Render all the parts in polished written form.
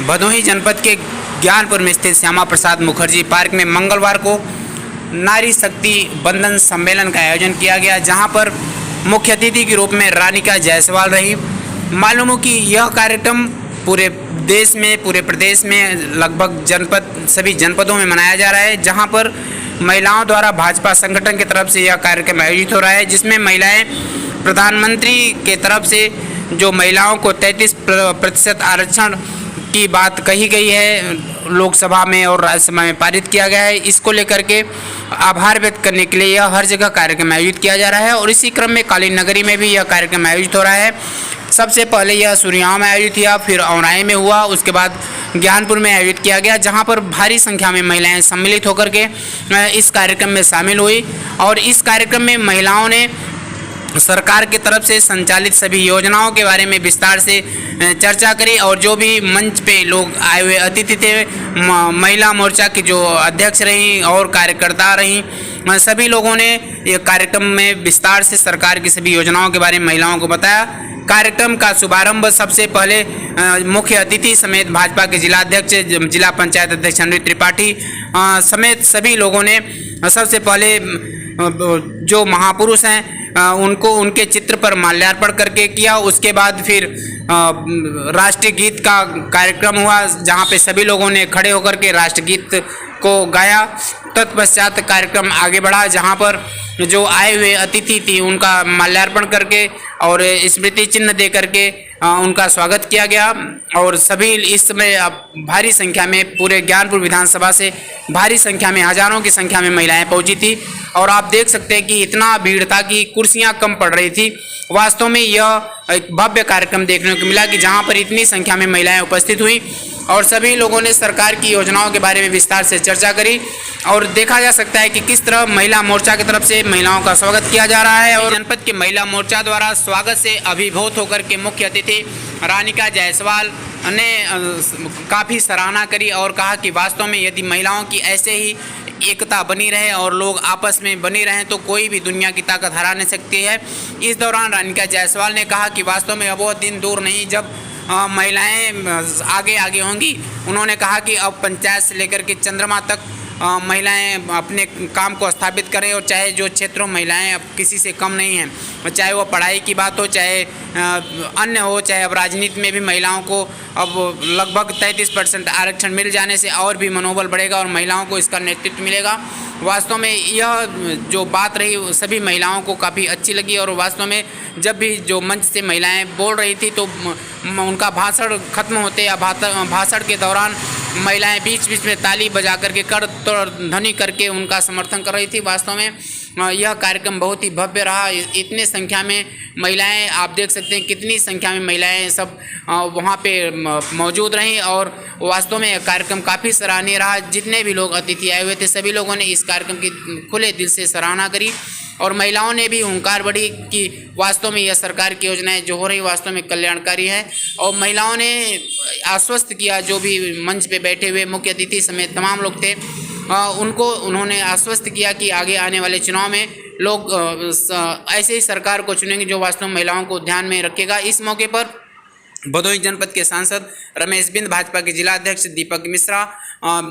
भदोही जनपद के ज्ञानपुर में स्थित श्यामा प्रसाद मुखर्जी पार्क में मंगलवार को नारी शक्ति बंधन सम्मेलन का आयोजन किया गया, जहां पर मुख्य अतिथि के रूप में रानिका जायसवाल रही। मालूम हो कि यह कार्यक्रम पूरे देश में, पूरे प्रदेश में लगभग सभी जनपदों में मनाया जा रहा है, जहां पर महिलाओं द्वारा भाजपा संगठन की तरफ से यह कार्यक्रम आयोजित हो रहा है, जिसमें महिलाएं प्रधानमंत्री के तरफ से जो महिलाओं को 33% आरक्षण की बात कही गई है, लोकसभा में और राज्यसभा में पारित किया गया है। इसको लेकर के आभार व्यक्त करने के लिए यह हर जगह कार्यक्रम आयोजित किया जा रहा है और इसी क्रम में कालीन नगरी में भी यह कार्यक्रम आयोजित हो रहा है। सबसे पहले यह सुरियाव में आयोजित किया, फिर औराई में हुआ, उसके बाद ज्ञानपुर में आयोजित किया गया, जहां पर भारी संख्या में महिलाएं सम्मिलित होकर के इस कार्यक्रम में शामिल हुई। और इस कार्यक्रम में महिलाओं ने सरकार की तरफ से संचालित सभी योजनाओं के बारे में विस्तार से चर्चा करी और जो भी मंच पे लोग आए हुए अतिथि थे, महिला मोर्चा की जो अध्यक्ष रहीं और कार्यकर्ता रहीं, सभी लोगों ने ये कार्यक्रम में विस्तार से सरकार की सभी योजनाओं के बारे में महिलाओं को बताया। कार्यक्रम का शुभारंभ सबसे पहले मुख्य अतिथि समेत भाजपा के जिलाध्यक्ष, जिला पंचायत अध्यक्ष अनिल त्रिपाठी समेत सभी लोगों ने सबसे पहले जो महापुरुष हैं उनको उनके चित्र पर माल्यार्पण करके किया। उसके बाद फिर राष्ट्रीय गीत का कार्यक्रम हुआ, जहां पे सभी लोगों ने खड़े होकर के राष्ट्रगीत को गाया। तत्पश्चात कार्यक्रम आगे बढ़ा, जहां पर जो आए हुए अतिथि थी उनका माल्यार्पण करके और स्मृति चिन्ह दे करके उनका स्वागत किया गया। और सभी इस समय भारी संख्या में पूरे ज्ञानपुर विधानसभा से भारी संख्या में, हजारों की संख्या में महिलाएं पहुंची थी और आप देख सकते हैं कि इतना भीड़ था कि कुर्सियां कम पड़ रही थी। वास्तव में यह एक भव्य कार्यक्रम देखने को मिला कि जहां पर इतनी संख्या में महिलाएं उपस्थित हुई और सभी लोगों ने सरकार की योजनाओं के बारे में विस्तार से चर्चा करी। और देखा जा सकता है कि किस तरह महिला मोर्चा की तरफ से महिलाओं का स्वागत किया जा रहा है और जनपद के महिला मोर्चा द्वारा स्वागत से अभिभूत होकर के मुख्य अतिथि रानिका जायसवाल ने काफ़ी सराहना करी और कहा कि वास्तव में यदि महिलाओं की ऐसे ही एकता बनी रहे और लोग आपस में बने रहें तो कोई भी दुनिया की ताकत हरा नहीं सकती है। इस दौरान रानिका जायसवाल ने कहा कि वास्तव में अब बहुत दिन दूर नहीं जब महिलाएं आगे आगे होंगी। उन्होंने कहा कि अब पंचायत से लेकर के चंद्रमा तक महिलाएं अपने काम को स्थापित करें और चाहे जो क्षेत्रों महिलाएं अब किसी से कम नहीं हैं, चाहे वो पढ़ाई की बात हो, चाहे अन्य हो, चाहे अब राजनीति में भी महिलाओं को अब लगभग 33% आरक्षण मिल जाने से और भी मनोबल बढ़ेगा और महिलाओं को इसका नेतृत्व मिलेगा। वास्तव में यह जो बात रही सभी महिलाओं को काफ़ी अच्छी लगी और वास्तव में जब भी जो मंच से महिलाएं बोल रही थी तो उनका भाषण खत्म होते या भाषण के दौरान महिलाएं बीच बीच में ताली बजा करके कर ध्वनि करके उनका समर्थन कर रही थी। वास्तव में यह कार्यक्रम बहुत ही भव्य रहा। इतने संख्या में महिलाएं, आप देख सकते हैं कितनी संख्या में महिलाएं सब वहां पे मौजूद रहीं और वास्तव में यह कार्यक्रम काफ़ी सराहनीय रहा। जितने भी लोग अतिथि आए हुए थे सभी लोगों ने इस कार्यक्रम की खुले दिल से सराहना करी और महिलाओं ने भी हुंकार बढ़ी कि वास्तव में यह सरकार की योजनाएं जो हो रही वास्तव में कल्याणकारी है। और महिलाओं ने आश्वस्त किया, जो भी मंच पे बैठे हुए मुख्य अतिथि समेत तमाम लोग थे उन्होंने आश्वस्त किया कि आगे आने वाले चुनाव में लोग ऐसे ही सरकार को चुनेंगे जो वास्तव में महिलाओं को ध्यान में रखेगा। इस मौके पर भदोही जनपद के सांसद रमेश बिंद, भाजपा के जिला अध्यक्ष दीपक मिश्रा,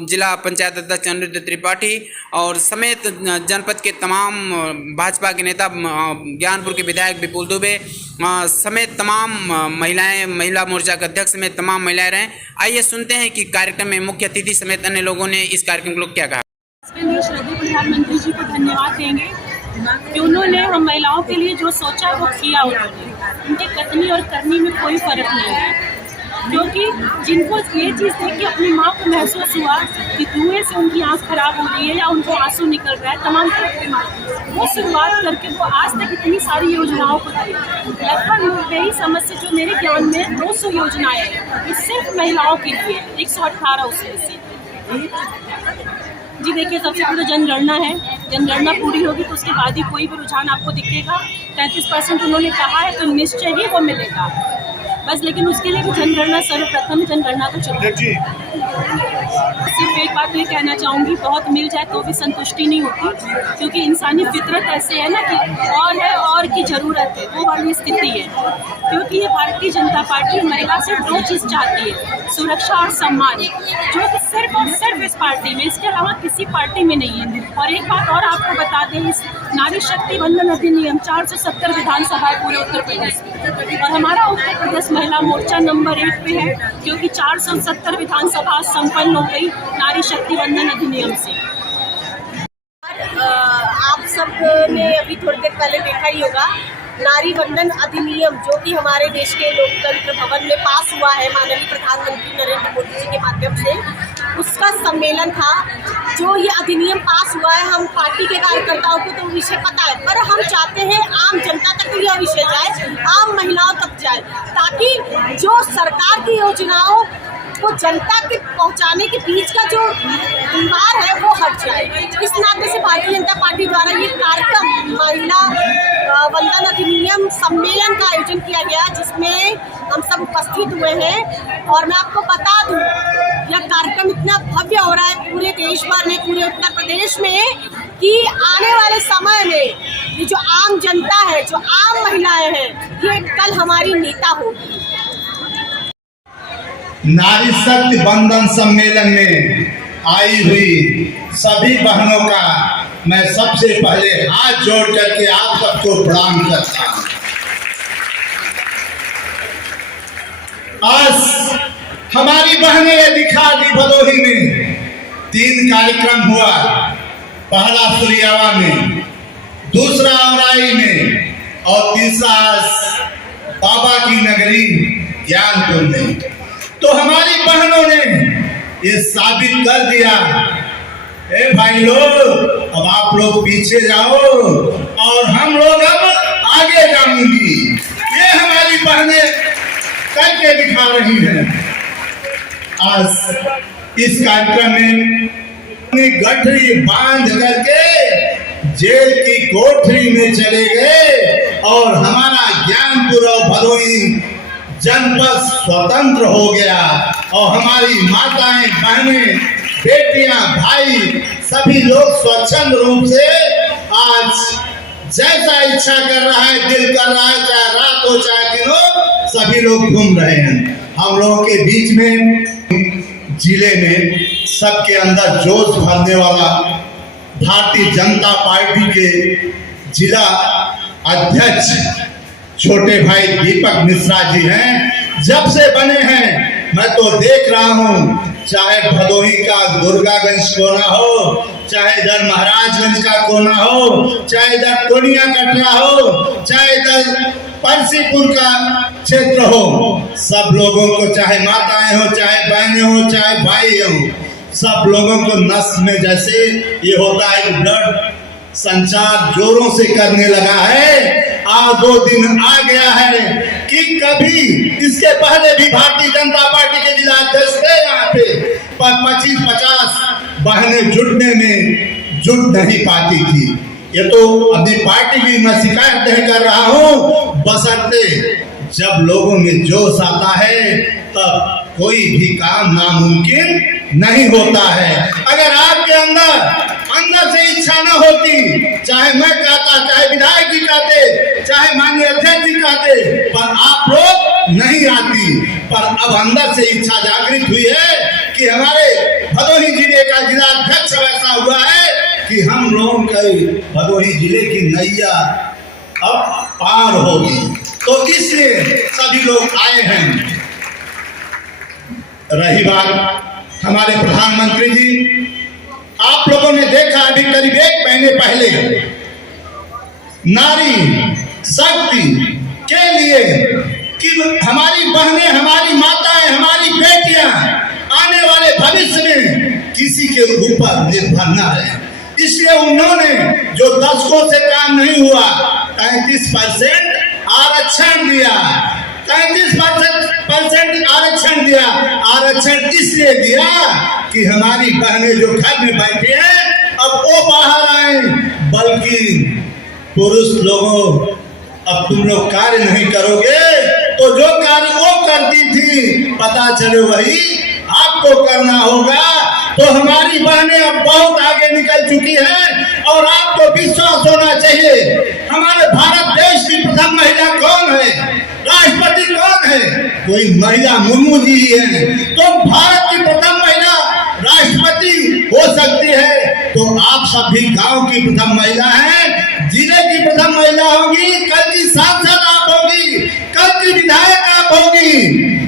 जिला पंचायत अध्यक्ष अनिरुद्ध त्रिपाठी और समेत जनपद के तमाम भाजपा के नेता, ज्ञानपुर के विधायक विपुल दुबे समेत तमाम महिलाएं, महिला मोर्चा के अध्यक्ष समेत तमाम महिलाएं रहे। आइए सुनते हैं कि कार्यक्रम में मुख्य अतिथि समेत अन्य लोगों ने इस कार्यक्रम को क्या कहा। प्रधानमंत्री जी को धन्यवाद देंगे कि उन्होंने हम महिलाओं के लिए जो सोचा वो किया। उनके कथनी और करनी में कोई फर्क नहीं है, क्योंकि जिनको ये चीज़ देख के अपनी माँ को महसूस हुआ कि धुएं से उनकी आँख खराब हो रही है या उनको आंसू निकल रहा है, तमाम वो शुरुआत करके वो आज तक इतनी सारी योजनाओं को दी। लगभग मेरी समझ से जो मेरे ज्ञान में 200 योजनाएं हैं, ये सिर्फ महिलाओं के लिए 118 उसमें से। जी देखिए, सबसे पहले जनगणना है, जनगणना पूरी होगी तो उसके बाद ही कोई भी रुझान आपको दिखेगा। 33% उन्होंने कहा है तो निश्चय ही वो मिलेगा बस, लेकिन उसके लिए भी जनगणना सर्वप्रथम जनगणना को चुनिए। सिर्फ एक बात ये कहना चाहूँगी, बहुत मिल जाए तो भी संतुष्टि नहीं होती, क्योंकि इंसानी फितरत ऐसे है ना कि और है और की ज़रूरत है, वो वाली स्थिति है। क्योंकि ये भारतीय जनता पार्टी महिला से दो चीज़ चाहती है, सुरक्षा और सम्मान, जो कि सिर्फ और सिर्फ इस पार्टी में, इसके अलावा किसी पार्टी में नहीं है। और एक बात और आपको बता दें, इस नारी शक्ति बंधन अधिनियम 470 विधानसभा पूरे उत्तर प्रदेश में, और हमारा उत्तर प्रदेश महिला मोर्चा नंबर 1 पे है, क्योंकि 470 विधानसभा संपन्न हो गई नारी शक्ति बंधन अधिनियम से। आप सब ने अभी थोड़ी देर पहले देखा ही होगा, नारी बंधन अधिनियम जो कि हमारे देश के लोकतंत्र भवन में पास हुआ है माननीय प्रधानमंत्री नरेंद्र मोदी जी के माध्यम से, उसका सम्मेलन था। जो ये अधिनियम पास हुआ है, हम पार्टी के कार्यकर्ताओं को तो विषय पता है, पर हम चाहते हैं आम जनता तक यह विषय जाए, आम महिलाओं तक जाए, ताकि जो सरकार की योजनाओं को जनता के पहुंचाने के बीच का जो दीवार है वो हट जाए। इस नाते से भारतीय जनता पार्टी द्वारा ये कार्यक्रम महिला बंधन अधिनियम सम्मेलन का आयोजन किया गया, जिसमें हम सब उपस्थित हुए हैं। और मैं आपको बता दूं, यह कार्यक्रम इतना भव्य हो रहा है पूरे देश भर में, पूरे उत्तर प्रदेश में, कि आने वाले समय में ये जो आम जनता है, जो आम महिलाएं हैं, ये कल हमारी नेता होगी। नारी शक्ति बंधन सम्मेलन में आई हुई सभी बहनों का मैं सबसे पहले हाथ जोड़ करके आप सबको प्रणाम करता हूँ। आज हमारी बहनें ये दिखा दी, भदोही में 3 कार्यक्रम हुआ, पहला सुरियावा में, दूसरा औराई में और तीसरा बाबा की नगरी ज्ञानपुर में। तो हमारी बहनों ने ये साबित कर दिया, ए भाई लोग अब आप लोग पीछे जाओ और हम लोग अब आगे जाएंगी। ये हमारी बहनें करके दिखा रही हैं। आज इस कार्यक्रम में अपनी गठरी बांध करके जेल की कोठरी में चले गए और हमारा ज्ञानपुर और भदोही जनपद स्वतंत्र हो गया। और हमारी माताएं, बहनें, बेटियां, भाई सभी लोग स्वच्छंद रूप से आज जैसा इच्छा कर रहा है, दिल कर रहा है, चाहे रात हो चाहे दिन हो, सभी लोग घूम रहे हैं। हम लोगों के बीच में जिले में सबके अंदर जोश भरने वाला भारतीय जनता पार्टी के जिला अध्यक्ष छोटे भाई दीपक मिश्रा जी हैं। जब से बने हैं मैं तो देख रहा हूँ, चाहे भदोही का दुर्गागंज कोना हो, चाहे इधर महाराजगंज का कोना हो, चाहे इधर कोनिया कटरा हो, चाहे इधर परसीपुर का क्षेत्र हो, सब लोगों को, चाहे माताएं हो, चाहे बहनें हो, चाहे भाई हो, सब लोगों को नस में जैसे ये होता है ब्लड संचार जोरों से करने लगा है। आज 2 दिन आ गया है कि कभी इसके पहले भी भारतीय जनता पार्टी के जिला अध्यक्ष थे यहाँ पे, पर 25-50 बहनें जुटने में जुट नहीं पाती थी। ये तो अपनी पार्टी की मैं शिकायत नहीं कर रहा हूँ, बशर्ते जब लोगों में जोश आता है तब कोई भी काम नामुमकिन नहीं होता है। अगर आपके अंदर से इच्छा न होती, चाहे मैं कहता, चाहे विधायक जी कहते, चाहे माननीय अध्यक्ष जी कहते, पर आप लोग नहीं आती। पर अब अंदर से इच्छा जागृत हुई है कि हमारे भदोही जिले का जिला अध्यक्ष ऐसा हुआ है कि हम लोगों के भदोही जिले की नैया अब पार होगी, तो इसलिए सभी लोग आए हैं। रही बात हमारे प्रधानमंत्री जी, आप लोगों ने देखा अभी करीब 1 महीने पहले नारी शक्ति के लिए कि हमारी बहनें, हमारी माताएं, हमारी बेटियां आने वाले भविष्य में किसी के ऊपर निर्भर न रहे, इसलिए उन्होंने जो दशकों से काम नहीं हुआ 33% आरक्षण दिया। 33% आरक्षण दिया। आरक्षण इसलिए दिया कि हमारी बहनें जो घर में बैठी हैं अब वो बाहर आए, बल्कि पुरुष लोगों अब तुम लोग कार्य नहीं करोगे तो जो कार्य वो करती थी पता चले वही आपको करना होगा। तो हमारी बहनें अब बहुत आगे निकल चुकी हैं और आपको विश्वास होना चाहिए। हमारे भारत देश की प्रथम महिला कौन है, राष्ट्रपति कौन है? कोई महिला मुर्मू जी है। तो भारत की प्रथम महिला राष्ट्रपति हो सकती है, तो आप सब भी गांव की प्रथम महिला हैं, जिले की प्रथम महिला होगी, कल की सांसद आप होगी, कल की विधायक आप होगी।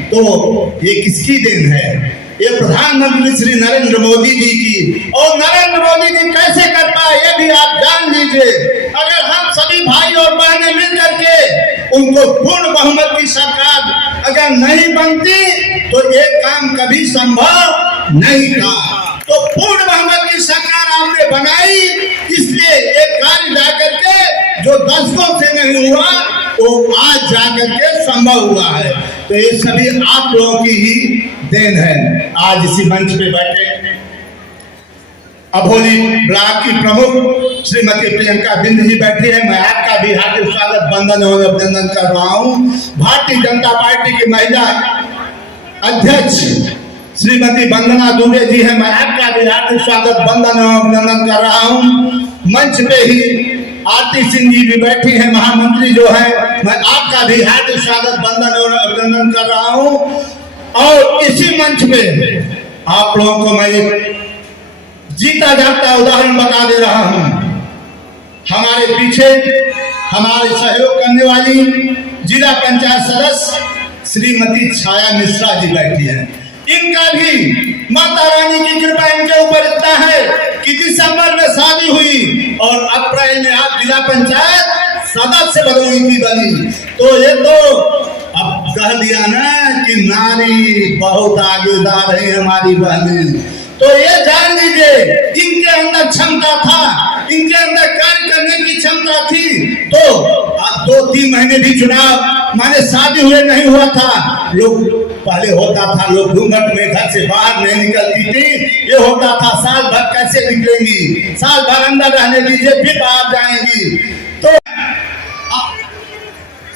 तो ये किसकी देन है? ये प्रधानमंत्री श्री नरेंद्र मोदी जी की। और नरेंद्र मोदी जी कैसे कर पाए ये भी आप जान लीजिए। अगर हम सभी भाई और बहनें मिल करके उनको पूर्ण बहुमत की सरकार अगर नहीं बनती तो ये काम कभी संभव नहीं था। तो पूर्ण बहुमत की सरकार आपने बनाई, इसलिए एक कार्य जाकर के जो दशकों से नहीं हुआ वो आज जाकर के संभव हुआ है। तो ये सभी आप लोगों की ही देन है। आज इसी मंच पे बैठे अभोली ब्लॉक की प्रमुख श्रीमती प्रियंका बिंद जी बैठी है। मैं आपका भी हार्दिक स्वागत, वंदन और अभिनंदन कर रहा हूँ। भारतीय जनता पार्टी की महिला अध्यक्ष श्रीमती वंदना दुबे जी है। मैं आपका भी हार्दिक स्वागत, वंदन और अभिनंदन कर रहा हूँ। मंच पे ही आरती सिंह जी भी बैठी है, महामंत्री जो है। मैं आपका भी हार्दिक स्वागत, वंदन और अभिनंदन कर रहा हूँ। और इसी मंच पे आप लोगों को मैं जीता जागता उदाहरण बता दे रहा हूं। हमारे पीछे हमारे सहयोग करने वाली जिला पंचायत सदस्य श्रीमती छाया मिश्रा जी बैठी हैं। इनका भी माता रानी की कृपा इनके ऊपर इतना है कि दिसंबर में शादी हुई और अप्रैल में आप जिला पंचायत सदस्य भदोही की बनी। तो ये तो अब कह दिया ना कि नारी बहुत आगेदार है हमारी बहनें। तो ये जान लीजिए इनके अंदर क्षमता था, इनके अंदर कार्य करने की क्षमता थी। तो अब 2-3 महीने भी चुनाव माने शादी हुए नहीं हुआ था। लोग पहले होता था लोग घूंघट में घर से बाहर नहीं निकलती थी। ये होता था साल भर कैसे निकलेंगी, साल भर अंदर रहने दीजिए फिर बाहर जाएंगी। तो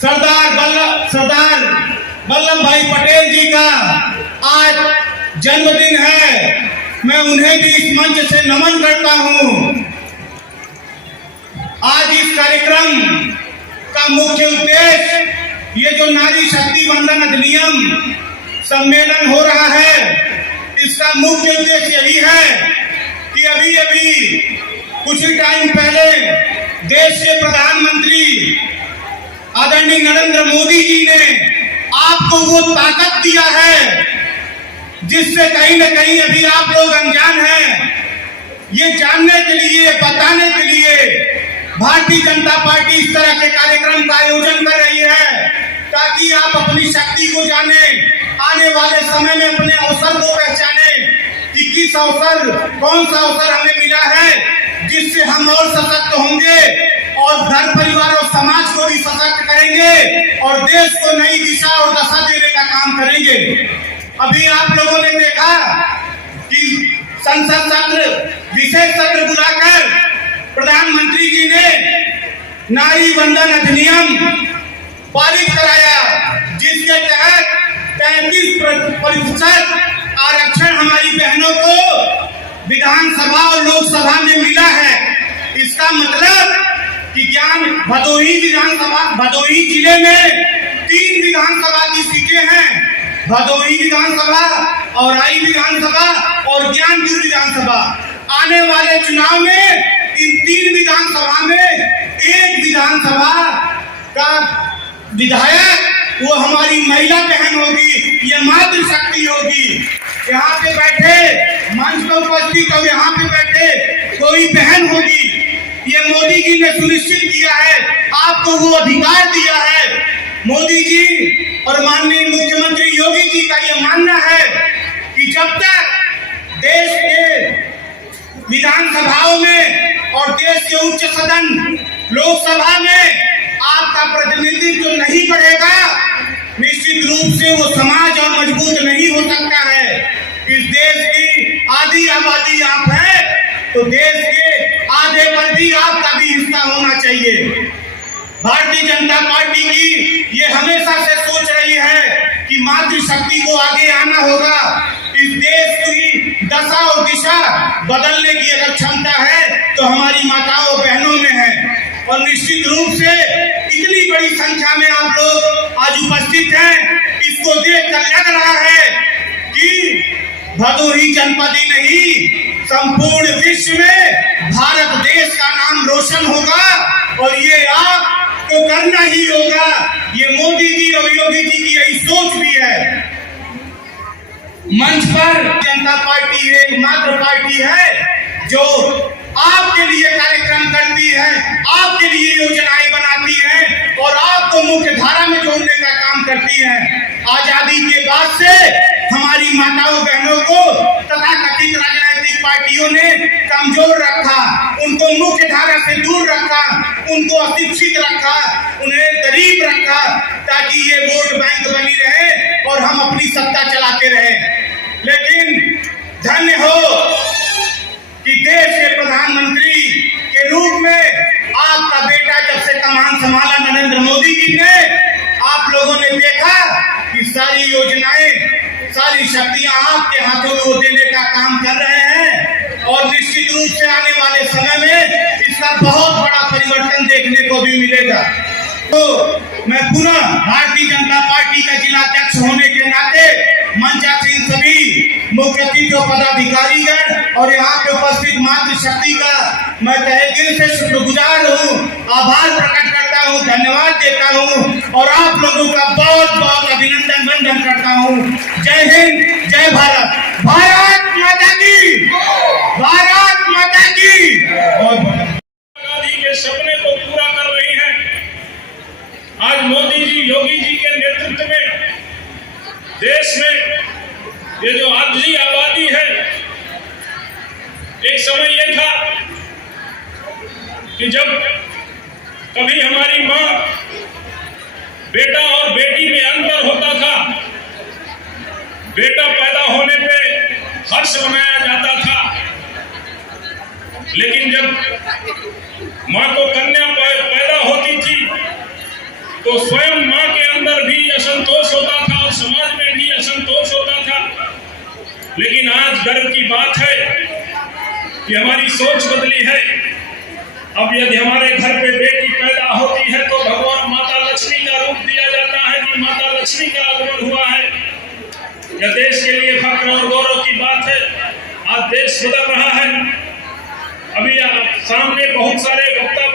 सरदार वल्लभ भाई पटेल जी का आज जन्मदिन है। मैं उन्हें भी इस मंच से नमन करता हूं। आज इस कार्यक्रम का मुख्य उद्देश्य ये जो नारी शक्ति वंदन अधिनियम सम्मेलन हो रहा है, इसका मुख्य उद्देश्य यही है कि अभी अभी कुछ ही टाइम पहले देश के प्रधानमंत्री आदरणीय नरेंद्र मोदी जी ने आपको वो ताकत दिया है जिससे कहीं न कहीं अभी आप लोग अनजान हैं। ये जानने के लिए, बताने के लिए भारतीय जनता पार्टी इस तरह के कार्यक्रम का आयोजन कर रही है ताकि आप अपनी शक्ति को जाने, आने वाले समय में अपने अवसर को पहचाने कि किस अवसर, कौन सा अवसर हमें मिला है जिससे हम और सशक्त होंगे और घर परिवार और समाज को भी सशक्त करेंगे और देश को नई दिशा और दशा देने का काम करेंगे। अभी आप लोगों ने देखा कि संसद सत्र, विशेष सत्र बुलाकर प्रधानमंत्री जी ने नारी वंदन अधिनियम पारित कराया जिसके तहत 33% आरक्षण हमारी बहनों को विधानसभा और लोकसभा में मिला है। इसका मतलब कि भदोही विधानसभा, भदोही जिले में 3 विधानसभा की सीटें हैं, भदोही विधानसभा, औराई विधानसभा और ज्ञानपुर विधानसभा। आने वाले चुनाव में इन 3 विधानसभा में 1 विधानसभा का विधायक वो हमारी महिला बहन होगी, ये मातृशक्ति होगी। यहाँ पे बैठे मंच पर उपस्थित और यहाँ पे बैठे कोई बहन होगी। ये मोदी जी ने सुनिश्चित किया है, आपको वो अधिकार दिया है। मोदी जी और माननीय मुख्यमंत्री योगी जी का ये मानना है कि जब तक देश के विधानसभाओं में और देश के उच्च सदन लोकसभा में आपका प्रतिनिधित्व नहीं बढ़ेगा, निश्चित रूप से वो समाज और मजबूत नहीं हो सकता है। इस देश की आधी आबादी आप है तो देश के आधे पर भी आपका भी हिस्सा होना चाहिए। भारतीय जनता पार्टी की ये हमेशा से सोच रही है कि मातृशक्ति को आगे आना होगा। इस देश की दशा और दिशा बदलने की अगर क्षमता है तो हमारी माताओं बहनों में है। और निश्चित रूप से इतनी बड़ी संख्या में आप लोग आज उपस्थित हैं, इसको देखकर लग रहा है कि भदोही जनपद ही नहीं, संपूर्ण विश्व में भारत देश का नाम रोशन होगा। और ये आपको करना ही होगा। ये मोदी जी और योगी जी की यही सोच भी है। मंच पर जनता पार्टी एकमात्र पार्टी है जो आपके लिए कार्यक्रम करती है, आपके लिए योजनाएं बनाती है और आपको मुख्य धारा में जोड़ने का काम करती है। आजादी के बाद से हमारी माताओं बहनों को तथाकथित राजनीतिक पार्टियों ने कमजोर रखा, उनको मुख्य धारा से दूर रखा, उनको अशिक्षित रखा, उन्हें गरीब रखा, ताकि ये वोट बैंक बनी रहे और हम अपनी सत्ता चलाते रहे। लेकिन धन्य हो कि देश के प्रधानमंत्री के रूप में आपका बेटा जब से कमान संभाला नरेंद्र मोदी जी ने, आप लोगों ने देखा कि सारी योजनाएं, सारी शक्तियां आपके हाथों में वो देने का काम कर रहे हैं। और निश्चित रूप से आने वाले समय में इसका बहुत बड़ा परिवर्तन देखने को भी मिलेगा। तो मैं पुनः भारतीय जनता पार्टी का जिलाध्यक्ष होने के नाते मंचासीन सभी मुख्य अतिथि पदाधिकारीगण और यहाँ पे उपस्थित मातृशक्ति का मैं तहे दिल से शुक्रगुजार हूँ, आभार प्रकट करता हूँ, धन्यवाद देता हूँ और आप लोगों का बहुत बहुत अभिनंदन वंदन करता हूँ। जय हिंद, जय भारत, भारत माता की, भारत माता की। गांधी के सपने को पूरा कर रही है। आज मोदी जी, योगी जी के नेतृत्व में देश में ये जो आधी आबादी है, एक समय ये था कि जब कभी हमारी माँ बेटा और बेटी में अंतर होता था, बेटा पैदा होने पे हर्ष मनाया जाता था, लेकिन जब माँ को कन्या पैदा होती थी तो स्वयं माँ के अंदर भी असंतोष होता था और समाज में भी असंतोष होता था। लेकिन आज गर्व की बात है कि हमारी सोच बदली है। अब यदि हमारे घर पे बेटी पैदा होती है तो भगवान माता लक्ष्मी का रूप दिया जाता है कि माता लक्ष्मी का आगमन हुआ है। यह देश के लिए फख्र और गौरव की बात है। आज देश बदल रहा है। अभी सामने बहुत सारे वक्ता